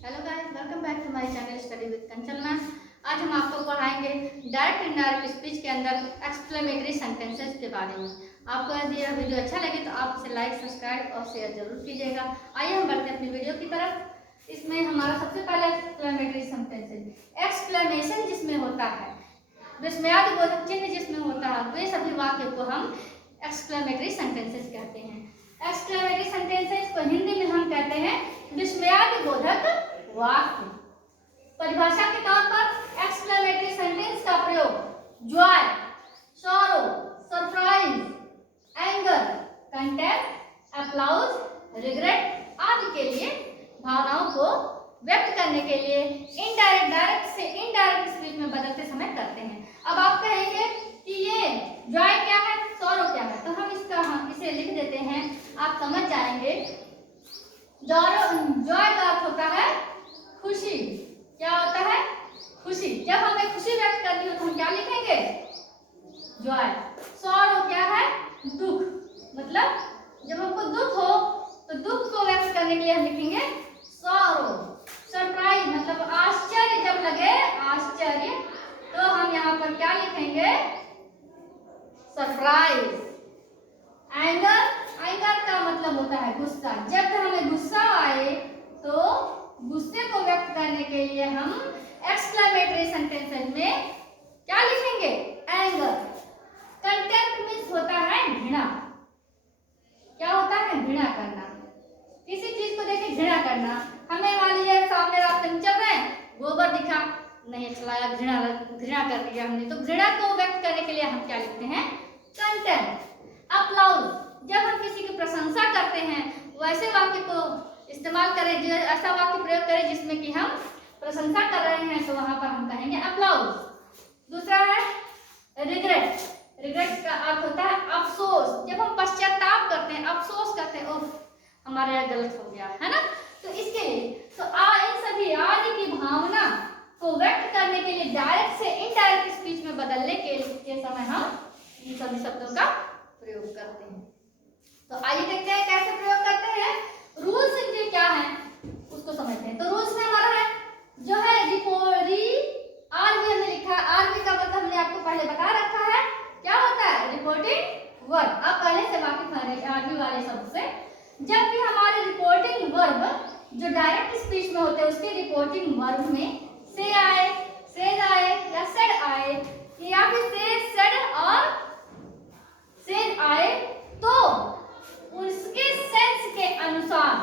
Hello guys, welcome back to my channel study with Kanchan ma'am. आज हम आपको पढ़ाएंगे डायरेक्ट इनडायरेक्ट स्पीच के अंदर एक्सक्लेमेटरी सेंटेंसेस के बारे में। आपको यदि यह वीडियो अच्छा लगे तो आप इसे लाइक, सब्सक्राइब और शेयर जरूर कीजिएगा। आइए हम बढ़ते हैं अपनी वीडियो की तरफ। इसमें हमारा सबसे पहला एक्सक्लेमेटरी सेंटेंस है। एक्सक्लेमेशन जिसमें होता है, विस्मयादिबोधक चिन्ह जिसमें होता है, वे सभी वाक्य को हम एक्सक्लेमेटरी सेंटेंसेस कहते हैं। एक्सक्लेमेटरी सेंटेंसेस को हिंदी में हम कहते हैं विस्मयादिबोधक वाक्य। परिभाषा के तौर पर एक्सक्लेमेटरी सेंटेंस का प्रयोग joy, sorrow, surprise, anger, contempt, applause, regret आदि के लिए भावनाओं को व्यक्त करने के लिए इनडायरेक्ट, डायरेक्ट से इनडायरेक्ट स्पीच में बदलते समय करते हैं। अब आप कहेंगे कि ये जॉय क्या है, सॉरो क्या है, तो हम इसे लिख देते हैं। आप समझ जाएंगे। जॉय का अर्थ होता है खुशी। क्या होता है? खुशी। जब हमें खुशी व्यक्त करनी हो तो हम क्या लिखेंगे? जॉय। सॉरो क्या है? दुख। मतलब जब हमको दुख हो तो दुख को व्यक्त करने के लिए हम लिखेंगे सॉरो। सरप्राइज मतलब आश्चर्य जब लगे, आश्चर्य, तो हम यहाँ पर क्या लिखेंगे? सरप्राइज। एंगर, एंगर का मतलब होता है गुस्सा। जब हमें गुस्सा आए तो गुस्से को व्यक्त करने के लिए हम एक्सक्लेमेटरी सेंटेंसेस में क्या लिखेंगे? एंगर। कंटेम्प्ट मीन्स होता है घृणा। क्या होता है? घृणा करना। किसी चीज को देख के घृणा करना। हमें मान लीजिए सामने रास्ते में चल रहे हैं, गोबर दिखा, नहीं अच्छा लगा, घृणा कर दिया हमने, तो घृणा को व्यक्त करने के लिए हम क्या लिखते हैं? कंटेम्प्ट। अप्लाउज, जब हम किसी की प्रशंसा करते हैं वैसे वाक्य को इस्तेमाल करें, जो ऐसा वाक्य प्रयोग करें जिसमें कि हम प्रशंसा कर रहे हैं, तो वहां पर हम कहेंगे अप्लाउज। दूसरा है रिग्रेट। रिग्रेट का अर्थ होता है अफसोस। जब हम पश्चाताप करते हैं, अफसोस करते हैं, ओह हमारे यहाँ गलत हो गया है ना, तो इसके लिए तो इन सभी आदि की भावना को व्यक्त करने के लिए डायरेक्ट से इनडायरेक्ट स्पीच में बदलने के समय हम इन सभी शब्दों का प्रयोग करते हैं। तो आइए देखते हैं कैसे प्रयोग करते हैं। रूल्स इनके क्या है उसको समझते हैं। तो रूल्स में हमारा है जो है आरवी हमने लिखा है। आरवी का मतलब हमने आपको पहले बता रखा है, क्या होता है? Reporting verb. आप पहले से वाकिफ हैं आरवी वाले शब्द से। जब भी हमारे रिपोर्टिंग वर्ब जो डायरेक्ट स्पीच में होते हैं उसके रिपोर्टिंग वर्ब में से आए, सेड आए या सेड आए, या फिर से, सेड और सेड आए, तो उसके सेंस के अनुसार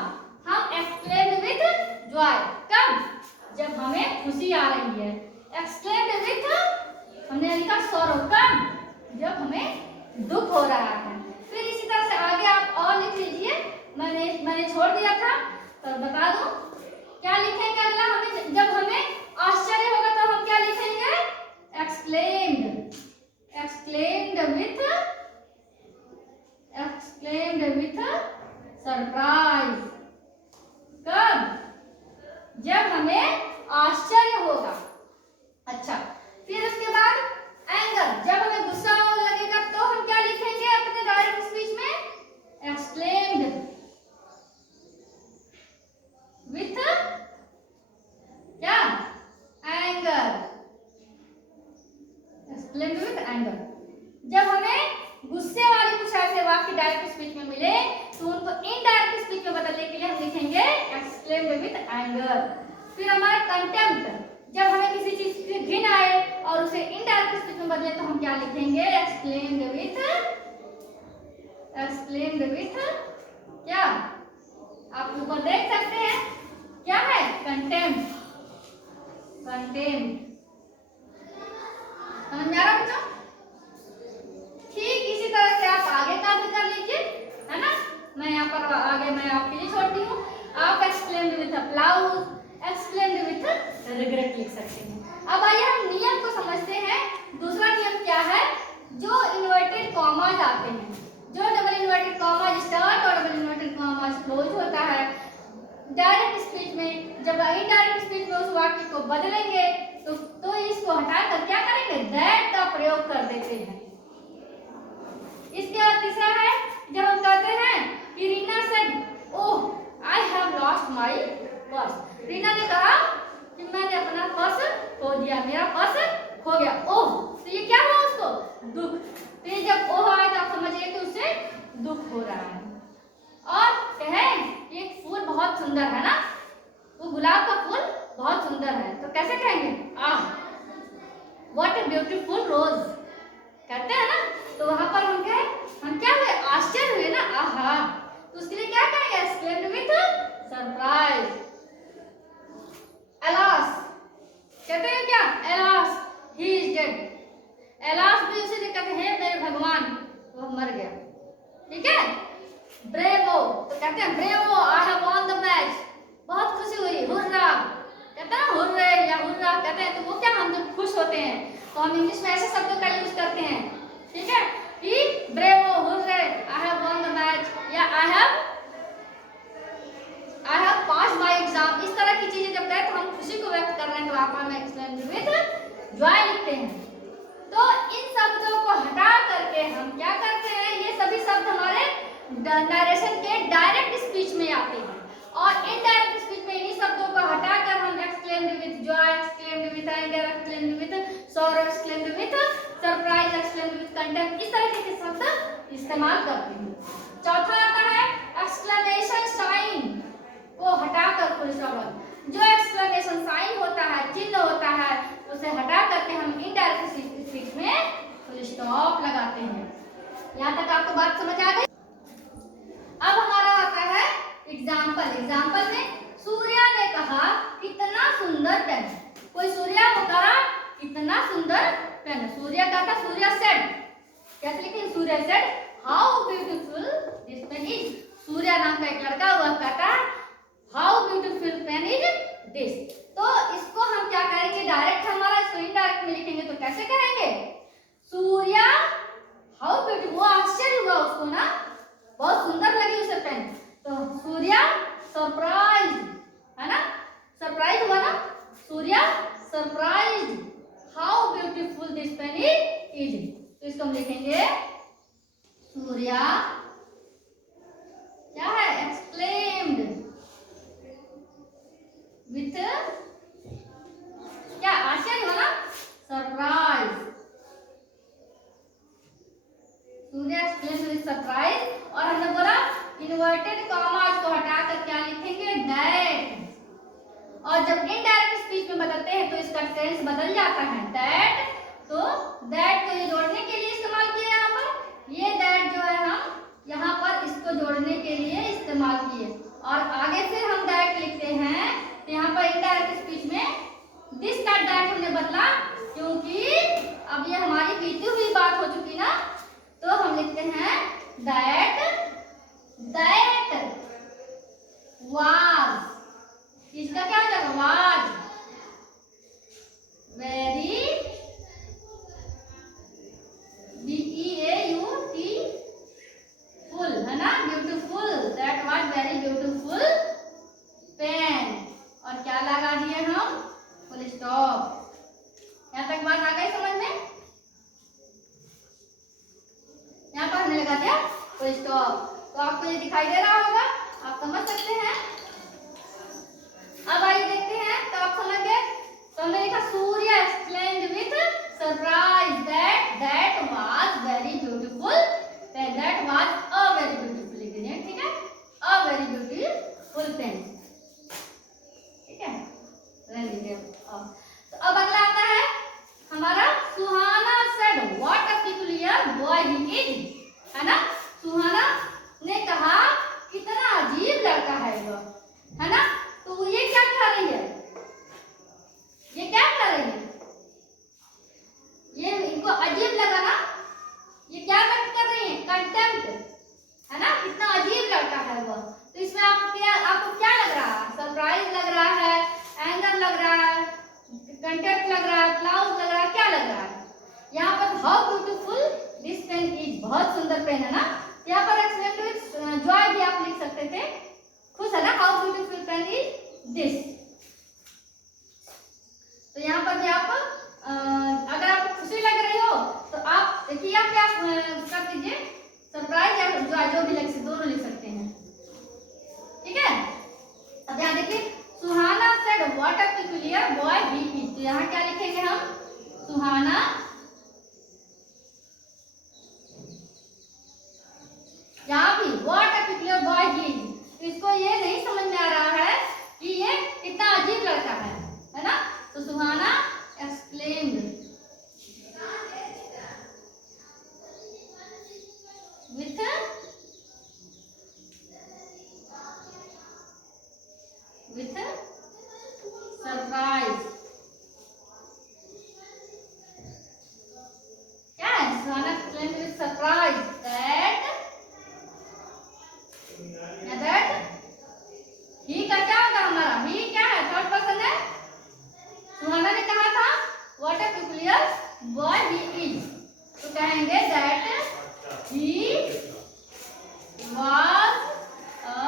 हम एक्सक्लेम विद जॉय। कब? जब हमें खुशी आ रही है। एक्सक्लेम विद हमने लिखा सॉरो। कब? जब हमें दुख हो रहा है। फिर इसी तरह से आगे आप और लिख लीजिए। मैंने छोड़ दिया था तो बता दूं क्या लिखेंगे अगला। हमें जब हमें आश्चर्य होगा तो हम क्या लिखेंगे? एक्सक्लेम्ड। Exclaimed with surprise. कब? जब हमें आश्चर्य होगा। अच्छा, फिर उसके बाद एंगर, जब हमें गुस्सा लगेगा तो हम क्या लिखेंगे अपने डायरेक्ट स्पीच में? एक्सक्लेम्ड विथ क्या? एंगर। Exclaimed with anger. जब हमें गुस्से वाले कुछ ऐसे वाक्य डायरेक्ट स्पीच में मिले तो उनको इनडायरेक्ट स्पीच में बदलने के लिए हम लिखेंगे एक्सक्लेम्ड विथ एंगर। फिर हमारा कंटेम्प्ट, जब हमें किसी चीज की घृणा आए और उसे इनडायरेक्ट स्पीच में बदले तो हम क्या लिखेंगे? एक्सक्लेम्ड विथ क्या? आप ऊपर देख सकते हैं क्या है? कंटेम्प्ट। समझ में आ रहा बच्चों? ठीक इसी तरह से आप आगे का भी कर लीजिए, है ना। मैं यहाँ पर आगे मैं आपके लिए छोड़ती हूँ। आप exclaimed with applause, exclaimed with regret लिख सकते हैं। अब आइए हम नियम को समझते हैं। दूसरा नियम क्या है? जो इन्वर्टेड कॉमास आते हैं, जो डबल इन्वर्टेड कॉमा स्टार्ट और डबल इन्वर्टेड कॉमा क्लोज होता है डायरेक्ट स्पीच में, जब इनडायरेक्ट स्पीच में उस वाक्य को बदलेंगे तो इसको हटाकर क्या करेंगे? दैट का प्रयोग कर देते हैं। इसके बाद तीसरा है जब हम कहते हैं कि Reena said oh I have lost my purse. Reena ने कहा कि मैंने अपना पर्स खो दिया, मेरा पर्स खो गया। ओह, तो ये क्या हुआ उसको? दुख। तो ये जब ओह आए तो आप समझिए कि उसे दुख हो रहा है। और कहें ये फूल बहुत सुंदर है ना, वो गुलाब का फूल बहुत सुंदर है, तो कैसे कहेंगे? आह, व्हाट ए ब्यूटीफुल रोज, कहते हैं ना। तो वहां पर हम क्या हुए? आश्चर्य हुए ना, आहा। तो उसके लिए क्या कहेंगे? Exclaimed with surprise. एलास, कहते हैं क्या? Alas he is dead. Alas भी उसे कहते हैं मेरे भगवान, वो मर गया। ठीक है। ब्रेवो, तो कहते हैं bravo I have won the match, बहुत खुशी हुई, हुर्रा, कहते हैं हुर्रे या हुर्रा कहते हैं। तो वो क्या, हम जब खुश होते हैं तो हम इंग्लिश में ऐसे शब्दों का यूज करते हैं। ठीक है, कि bravo, hurray, I have won the match या I have pass my exam. इस तरह की चीजें जब कहें तो हम खुशी को व्यक्त कर रहे हैं, तो आप हम एक्सप्लेन विद जॉय लिखते हैं। तो इन शब्दों को हटा करके हम क्या करते हैं? ये सभी शब्द हमारे नरेशन के डायरेक्ट स्पीच में आते हैं, और इनडायरेक्ट स्पीच में इन्हीं शब्दों को हटाकर हम exclaimed with Joy, exclaimed with anger, exclaimed with sorrow, exclaimed with surprise, exclaimed with content, इस तरह के शब्द इस्तेमाल करते हैं। चौथा आता है एक्सक्लेमेशन साइन को हटाकर फुल स्टॉप। जो एक्सक्लेमेशन साइन होता है, चिन्ह होता है, उसे हटा करके हम इनडायरेक्ट स्पीच में फुल स्टॉप लगाते हैं। यहाँ तक आपको बात समझ आ गई? अब हमारा आता है एग्जाम्पल। एग्जाम्पल में सूर्या ने कहा कितना सुंदर पेन। कोई सूर्या को कहा कितना सुंदर पेन। सूर्या का था, सूर्या सेड, कैसे लिखेंगे? Surya said how beautiful this pen is. Surya नाम का एक लड़का हुआ कहता how beautiful pen is this. तो इसको हम क्या करेंगे? डायरेक्ट हमारा इसको इनडायरेक्ट में लिखेंगे, तो कैसे करेंगे? सूर्या हाउ ब्यूटीफुल, वो आश्चर्य हुआ उसको ना, बहुत सुंदर लगी उसे पेन। तो सूर्या सरप्राइज, है ना, सरप्राइज हुआ ना, Surya surprise how beautiful this pen is. तो इसको हम लिखेंगे सूर्या क्या है? एक्सक्लेम्ड विथ क्या? आश्चर्य हुआ ना, surprise. Surya exclaimed with surprise. और हमने बोला इन्वर्टेड कॉमास को हटाकर क्या लिखेंगे? दैट। और जब इनडायरेक्ट स्पीच में बदलते हैं तो इसका टेंस बदल जाता है, दैट। तो दैट को ये जोड़ने के लिए इस्तेमाल किया यहाँ पर। ये दैट जो है हम यहाँ पर इसको जोड़ने के लिए इस्तेमाल किए, और आगे से हम दैट लिखते हैं। तो यहाँ पर इनडायरेक्ट स्पीच में दिस का दैट हमने बदला, क्योंकि अब ये हमारी बीती हुई बात हो चुकी ना, तो हम लिखते हैं दैट वाज। इसका क्या हो जाएगा? वाज वेरी, BEAUT है ना, beautiful. That was very beautiful pen. और क्या लगा दिए हम? Full stop. यहाँ तक बात आ गई समझ में? यहाँ पर हमने लगा दिया फुल स्टॉप। तो आपको ये दिखाई दे रहा होगा, आप समझ सकते हैं। अब आइए देखते हैं, तो आप समझ गए। तो हमने लिखा Surya exclaimed with surprise that was very beautiful, that was a very beautiful लिखेंगे। ठीक है, अ वेरी ब्यूटीफुल पेन। ठीक है, तो अब अगला आता है हमारा Suhana said what a peculiar boy he is, है ना। सुहाना ने कहा कितना अजीब लड़का है वो, है ना। तो ये क्या कर रही है? ये क्या कर रही है? ये इनको अजीब लगा ना, ये क्या व्यक्त कर रही है? कंटेम्प्ट, है ना, कितना अजीब लड़का है वो। तो इसमें आपको क्या लग रहा है? सरप्राइज लग रहा है, एंगर लग रहा है, कंटेम्प्ट लग रहा है, क्लाउड लग रहा है, क्या लग रहा है? यहाँ पर how beautiful this pen is, बहुत सुंदर पेन है ना। यहाँ पर एक्सप्लेन विद जॉय भी आप लिख सकते थे, खुश है ना, how beautiful pen is this. तो यहाँ पर भी आप अगर आपको खुशी लग रही हो तो आप देखिए आप क्या कर दीजिए, सरप्राइज या जो भी लिख सकते, दोनों लिख सकते हैं। ठीक है, अब यहाँ देखिए सुहाना said what a peculiar boy he is. तो यहाँ क्या लिखेंगे हम? सुहाना यहाँ भी what a peculiar boy he is. इसको ये नहीं समझ में आ रहा है कि ये कितना अजीब लड़का है ना? तो सुहाना exclaimed with surprise. क्या है? सुहाना exclaimed with surprise that ही का क्या होगा हमारा? ही क्या है? थर्ड पर्सन है। सुहाना ने कहा था what a peculiar boy he is. तो कहेंगे that he was a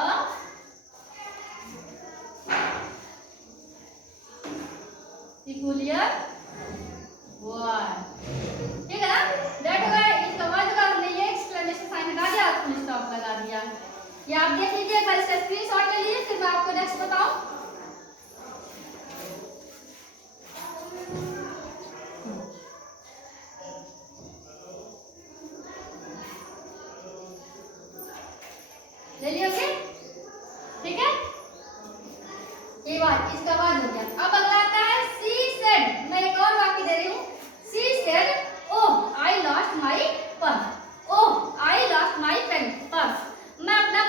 peculiar boy. ठीक है ना? दैट होगा इसका वर्ड होगा, हमने ये एक्सक्लेमेशन साइन हटा दिया, फुल स्टॉप लगा दिया। ये आप देख लीजिए, एक बार इसका स्क्रीनशॉट ले लीजिए, फिर मैं आपको नेक्स्ट बताऊं। ले लियोगे? ठीक है, ये बात इसका बात हो गया। अब अगला आता है सी सेड। मैं एक और वाक्य दे रही हूँ। She said oh I lost my purse. Oh I lost my pen purse.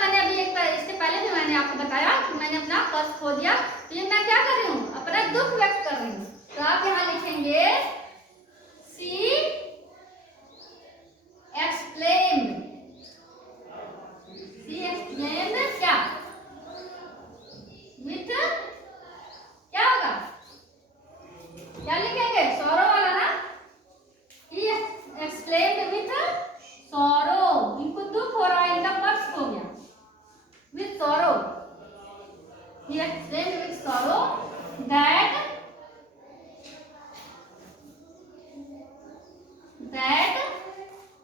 मैंने अभी इससे पहले भी मैंने आपको बताया कि मैंने अपना पर्स खो दिया। तो ये मैं क्या कर रही हूँ? अपना दुख व्यक्त कर रही हूँ। तो आप यहाँ लिखेंगे सी एक्सप्लेन्ड। सी एक्सप्लेन्ड क्या? विथ क्या होगा? क्या लिखेंगे? सॉरो वाला ना। ही एक्सप्लेन्ड विथ सॉरो। इनको दुख हो रहा है, इनका पर्स खो गया। With sorrow, he explained with sorrow that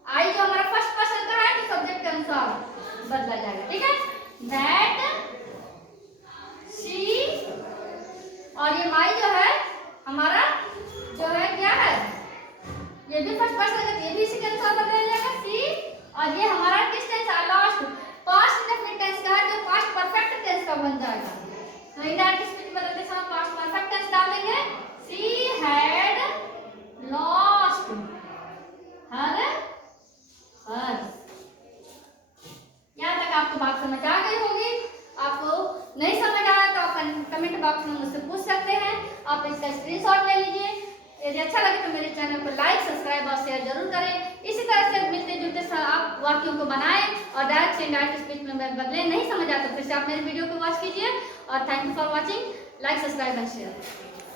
I जो हमारा फर्स्ट पर्सन का है तो सब्जेक्ट के अनुसार बदला जाएगा। ठीक है, that she और ये माई जो है हमारा जो है क्या है? ये भी फर्स्ट पर्सन का, ये भी इसी के अनुसार बदला जाएगा सी। और ये हमारा किस टेंस है? लास्ट पास्ट इंडेफिनिट टेंस का है, जो पास्ट परफेक्ट टेंस का बन जाएगा। तो इनडायरेक्ट स्पीच बदलते समय पास्ट परफेक्ट टेंस डालेंगे। She had lost her purse. यहाँ तक आपको बात समझ आ गई होगी। आपको नहीं समझ आया तो आप कमेंट बॉक्स में मुझसे पूछ सकते हैं। आप इसका स्क्रीनशॉट ले लीजिए। यदि अच्छा लगे तो मेरे चैनल को लाइक, सब्सक्राइब और शेयर जरूर करें। इसी तरह से मिलते जुलते आप वाक्यों को बनाएं और डायरेक्ट से इनडायरेक्ट स्पीच में बदलें। नहीं समझ आता तो फिर से आप मेरे वीडियो को वॉच कीजिए। और thank you for watching. Like, subscribe and share.